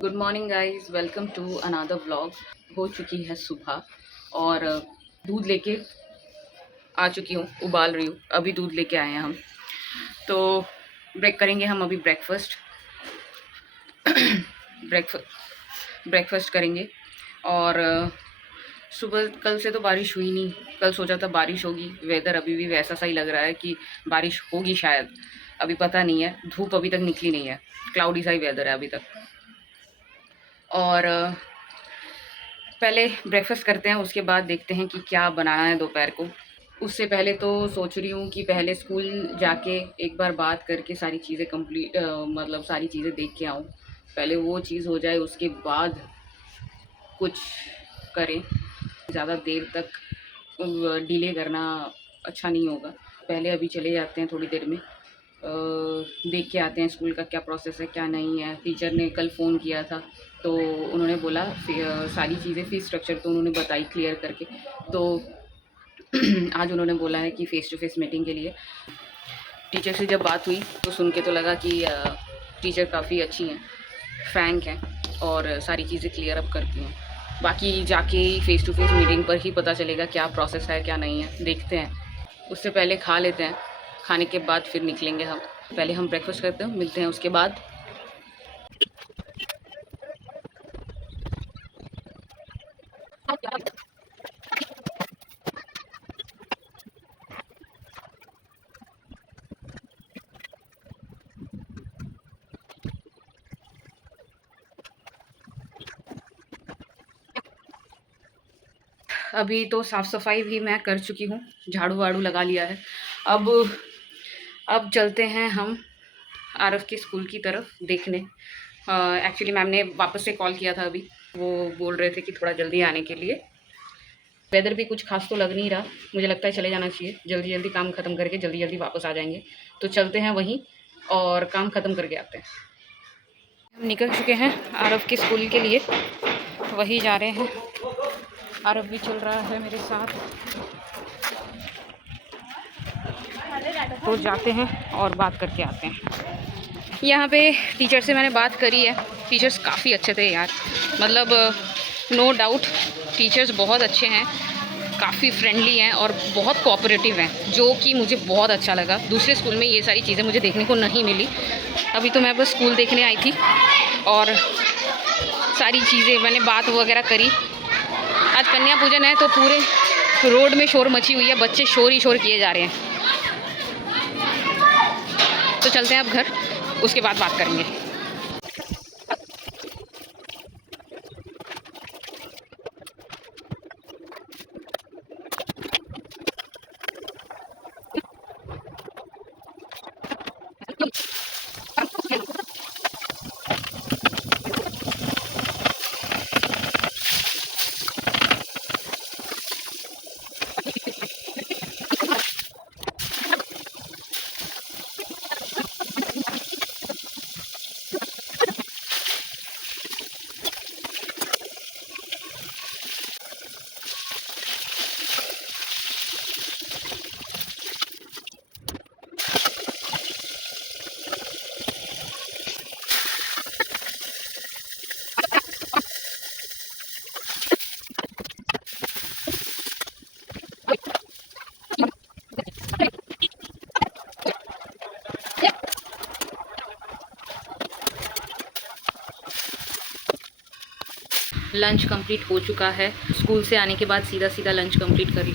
Good morning guys, welcome to another vlog. हो चुकी है सुबह और दूध लेके आ चुकी हूँ, उबाल रही हूँ। अभी दूध लेके आए हैं हम, तो ब्रेक करेंगे हम अभी ब्रेकफास्ट ब्रेकफास्ट करेंगे। और सुबह कल से तो बारिश हुई नहीं। कल सोचा था बारिश होगी, वेदर अभी भी वैसा सा ही लग रहा है कि बारिश होगी शायद, अभी पता नहीं है। धूप अभी तक निकली नहीं है, क्लाउडी सा ही वेदर है अभी तक। और पहले ब्रेकफास्ट करते हैं, उसके बाद देखते हैं कि क्या बनाना है दोपहर को। उससे पहले तो सोच रही हूँ कि पहले स्कूल जाके एक बार बात करके सारी चीज़ें कंप्लीट मतलब सारी चीज़ें देख के आऊँ। पहले वो चीज़ हो जाए, उसके बाद कुछ करें। ज़्यादा देर तक डिले करना अच्छा नहीं होगा। पहले अभी चले जाते हैं थोड़ी देर में, देख के आते हैं स्कूल का क्या प्रोसेस है क्या नहीं है। टीचर ने कल फ़ोन किया था, तो उन्होंने बोला सारी चीज़ें फ़ीस स्ट्रक्चर तो उन्होंने बताई क्लियर करके। तो आज उन्होंने बोला है कि फ़ेस टू फेस मीटिंग के लिए। टीचर से जब बात हुई तो सुन के तो लगा कि टीचर काफ़ी अच्छी हैं, फ्रैंक हैं और सारी चीज़ें क्लियर अप करती हैं। बाकी जाके फ़ेस टू फेस मीटिंग पर ही पता चलेगा क्या प्रोसेस है क्या नहीं है, देखते हैं। उससे पहले खा लेते हैं, खाने के बाद फिर निकलेंगे हम। पहले हम ब्रेकफास्ट करते हैं, मिलते हैं उसके बाद। अभी तो साफ़ सफाई भी मैं कर चुकी हूँ, झाड़ू वाड़ू लगा लिया है। अब चलते हैं हम आरव के स्कूल की तरफ देखने। एक्चुअली मैम ने वापस से कॉल किया था अभी, वो बोल रहे थे कि थोड़ा जल्दी आने के लिए। वेदर भी कुछ खास तो लग नहीं रहा, मुझे लगता है चले जाना चाहिए। जल्दी जल्दी काम ख़त्म करके जल्दी जल्दी वापस आ जाएंगे। तो चलते हैं वहीं और काम ख़त्म करके आते हैं। हम निकल चुके हैं आरव के स्कूल के लिए, वही जा रहे हैं। आरव भी चल रहा है मेरे साथ, तो जाते हैं और बात करके आते हैं। यहाँ पे टीचर से मैंने बात करी है, टीचर्स काफ़ी अच्छे थे यार। मतलब नो डाउट टीचर्स बहुत अच्छे हैं, काफ़ी फ्रेंडली हैं और बहुत कोऑपरेटिव हैं, जो कि मुझे बहुत अच्छा लगा। दूसरे स्कूल में ये सारी चीज़ें मुझे देखने को नहीं मिली। अभी तो मैं बस स्कूल देखने आई थी और सारी चीज़ें मैंने बात वगैरह करी। आज कन्या पूजन है तो पूरे रोड में शोर मची हुई है, बच्चे शोर ही शोर किए जा रहे हैं। तो चलते हैं अब घर, उसके बाद बात करेंगे। लंच कंप्लीट हो चुका है। स्कूल से आने के बाद सीधा सीधा लंच कंप्लीट कर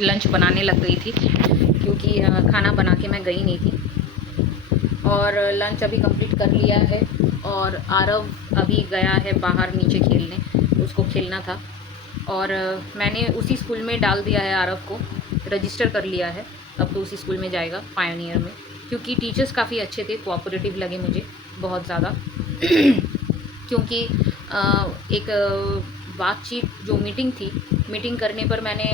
लंच बनाने लग गई थी, क्योंकि खाना बना के मैं गई नहीं थी। और लंच अभी कंप्लीट कर लिया है। और आरव अभी गया है बाहर नीचे खेलने, उसको खेलना था। और मैंने उसी स्कूल में डाल दिया है आरव को, रजिस्टर कर लिया है। अब तो उसी स्कूल में जाएगा, पायोनियर में, क्योंकि टीचर्स काफ़ी अच्छे थे, कोऑपरेटिव लगे मुझे बहुत ज़्यादा। क्योंकि एक बातचीत जो मीटिंग थी, मीटिंग करने पर मैंने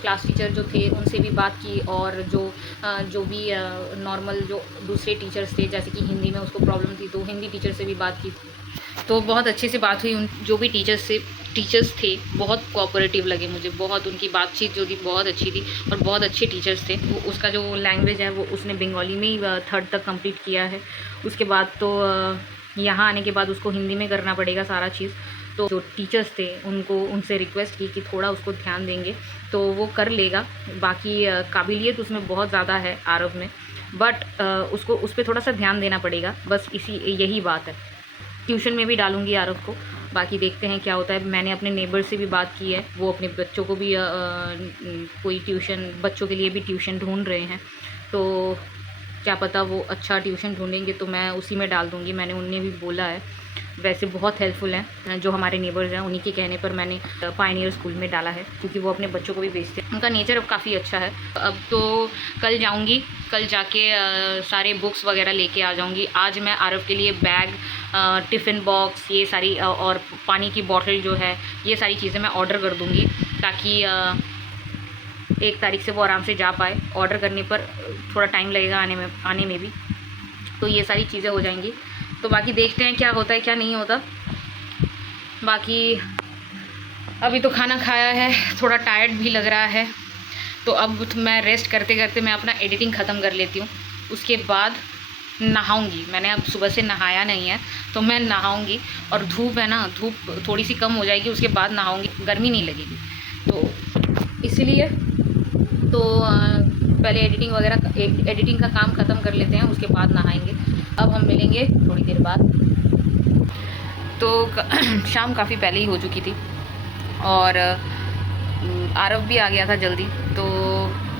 क्लास टीचर जो थे उनसे भी बात की, और जो भी नॉर्मल जो दूसरे टीचर्स थे, जैसे कि हिंदी में उसको प्रॉब्लम थी तो हिंदी टीचर से भी बात की। तो बहुत अच्छे से बात हुई। उन जो भी टीचर्स थे बहुत कोऑपरेटिव लगे मुझे, बहुत उनकी बातचीत जो थी बहुत अच्छी थी और बहुत अच्छे टीचर्स थे। वो उसका जो लैंग्वेज है वो उसने बंगाली में ही 3rd तक कंप्लीट किया है। उसके बाद तो यहाँ आने के बाद उसको हिंदी में करना पड़ेगा सारा चीज़। तो जो टीचर्स थे उनसे रिक्वेस्ट की कि थोड़ा उसको ध्यान देंगे तो वो कर लेगा। बाकी काबिलियत उसमें बहुत ज़्यादा है आरव में, बट उसको उस पर थोड़ा सा ध्यान देना पड़ेगा, बस यही बात है। ट्यूशन में भी डालूँगी आरव को, बाकी देखते हैं क्या होता है। मैंने अपने नेबर से भी बात की है, वो अपने बच्चों को भी कोई ट्यूशन, बच्चों के लिए भी ट्यूशन ढूंढ रहे हैं, तो क्या पता वो अच्छा ट्यूशन ढूंढेंगे तो मैं उसी में डाल दूँगी। मैंने उन्हें भी बोला है, वैसे बहुत हेल्पफुल हैं जो हमारे नेबर्स हैं, उन्हीं के कहने पर मैंने पायनियर स्कूल में डाला है, क्योंकि वो अपने बच्चों को भी भेजते हैं। उनका नेचर अब काफ़ी अच्छा है। अब तो कल जाऊंगी, कल जाके सारे बुक्स वगैरह लेके आ जाऊंगी। आज मैं आरव के लिए बैग, टिफ़िन बॉक्स, ये सारी और पानी की बॉटल जो है, ये सारी चीज़ें मैं ऑर्डर कर दूँगी, ताकि 1 तारीख से वो आराम से जा पाए। ऑर्डर करने पर थोड़ा टाइम लगेगा आने में भी, तो ये सारी चीज़ें हो जाएंगी। तो बाकी देखते हैं क्या होता है क्या नहीं होता। बाकी अभी तो खाना खाया है, थोड़ा टायर्ड भी लग रहा है, तो अब मैं रेस्ट करते करते मैं अपना एडिटिंग ख़त्म कर लेती हूँ। उसके बाद नहाऊंगी। मैंने अब सुबह से नहाया नहीं है, तो मैं नहाऊंगी। और धूप है ना, धूप थोड़ी सी कम हो जाएगी, उसके बाद नहाऊंगी, गर्मी नहीं लगेगी, तो इसीलिए तो पहले एडिटिंग का काम ख़त्म कर लेते हैं, उसके बाद नहाएंगे। अब हम मिलेंगे थोड़ी देर बाद। तो शाम काफ़ी पहले ही हो चुकी थी और आरव भी आ गया था जल्दी, तो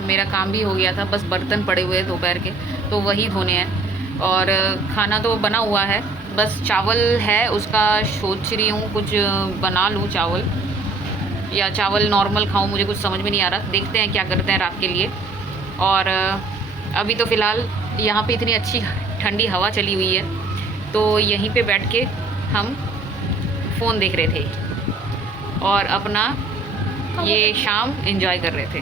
मेरा काम भी हो गया था। बस बर्तन पड़े हुए दोपहर के, तो वही धोने हैं। और खाना तो बना हुआ है, बस चावल है, उसका सोच रही हूँ कुछ बना लूँ, चावल या चावल नॉर्मल खाऊं, मुझे कुछ समझ में नहीं आ रहा। देखते हैं क्या करते हैं रात के लिए। और अभी तो फ़िलहाल यहाँ पे इतनी अच्छी ठंडी हवा चली हुई है, तो यहीं पे बैठ के हम फ़ोन देख रहे थे और अपना ये शाम एंजॉय कर रहे थे।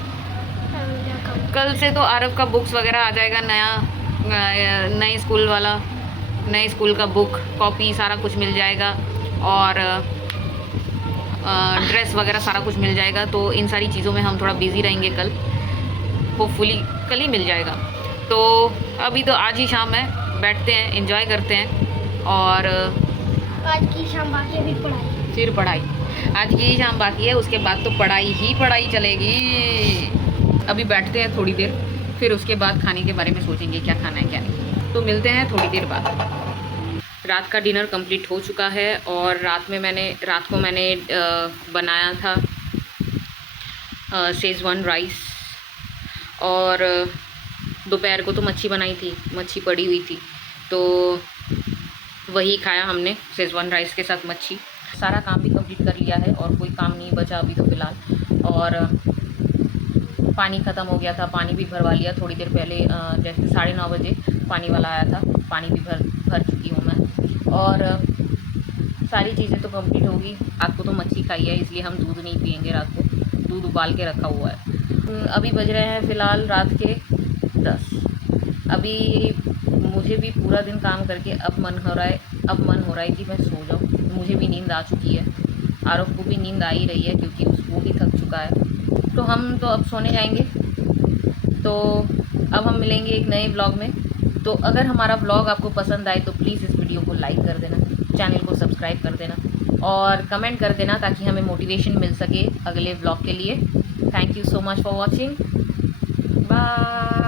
कल से तो आरव का बुक्स वगैरह आ जाएगा, नए स्कूल का बुक, कॉपी, सारा कुछ मिल जाएगा, और ड्रेस वगैरह सारा कुछ मिल जाएगा। तो इन सारी चीज़ों में हम थोड़ा बिज़ी रहेंगे कल, होपफुली कल ही मिल जाएगा। तो अभी तो आज ही शाम है, बैठते हैं, एंजॉय करते हैं। और आज की शाम बाकी है, फिर पढ़ाई। आज की ही शाम बाकी है, उसके बाद तो पढ़ाई चलेगी। अभी बैठते हैं थोड़ी देर, फिर उसके बाद खाने के बारे में सोचेंगे क्या खाना है क्या नहीं। तो मिलते हैं थोड़ी देर बाद। रात का डिनर कंप्लीट हो चुका है, और रात को मैंने बनाया था शेज़वान राइस, और दोपहर को तो मच्छी बनाई थी, मच्छी पड़ी हुई थी, तो वही खाया हमने शेज़वान राइस के साथ मच्छी। सारा काम भी कंप्लीट कर लिया है और कोई काम नहीं बचा अभी तो फ़िलहाल। और पानी ख़त्म हो गया था, पानी भी भरवा लिया थोड़ी देर पहले, जैसे 9:30 बजे पानी वाला आया था, पानी भी भर चुकी हूँ मैं। और सारी चीज़ें तो कंप्लीट होगी। रात को तो मच्छी खाई है, इसलिए हम दूध नहीं पियेंगे रात को, दूध उबाल के रखा हुआ है। अभी बज रहे हैं फ़िलहाल रात के 10। अभी मुझे भी पूरा दिन काम करके अब मन हो रहा है कि मैं सो जाऊँ। मुझे भी नींद आ चुकी है, आरव को भी नींद आ ही रही है, क्योंकि वो भी थक चुका है। तो हम तो अब सोने जाएंगे। तो अब हम मिलेंगे एक नए व्लॉग में। तो अगर हमारा व्लॉग आपको पसंद आए तो प्लीज़ इस वीडियो को लाइक कर देना, चैनल को सब्सक्राइब कर देना और कमेंट कर देना, ताकि हमें मोटिवेशन मिल सके अगले व्लॉग के लिए। Thank you so much for watching, bye.